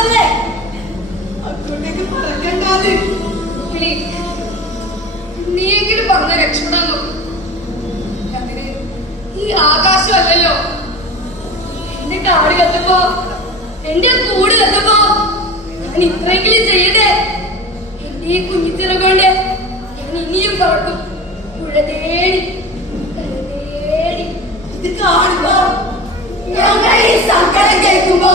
ആകാശല്ലേ അങ്ങോട്ടേക്ക് പറക്കണ്ടാല്. നീയെങ്കിലും പറഞ്ഞ രക്ഷപ്പെടാൻ നോക്കും. അതിന് ഈ ആകാശമല്ലല്ലോ. എന്റെ കാട് കത്തുമ്പോ, എന്റെ കൂട് കത്തുമ്പോ ഞാൻ ഇത്രയെങ്കിലും ചെയ്യട്ടെ. എന്റെ ഈ കുഞ്ഞിച്ചിറകൊണ്ട് ഞാൻ ഇനിയും പറക്കും. പുഴ തേടി കര തേടി. ഇത് കാണുമ്പോ ഞങ്ങൾ ഈ സങ്കടം കേൾക്കുമ്പോ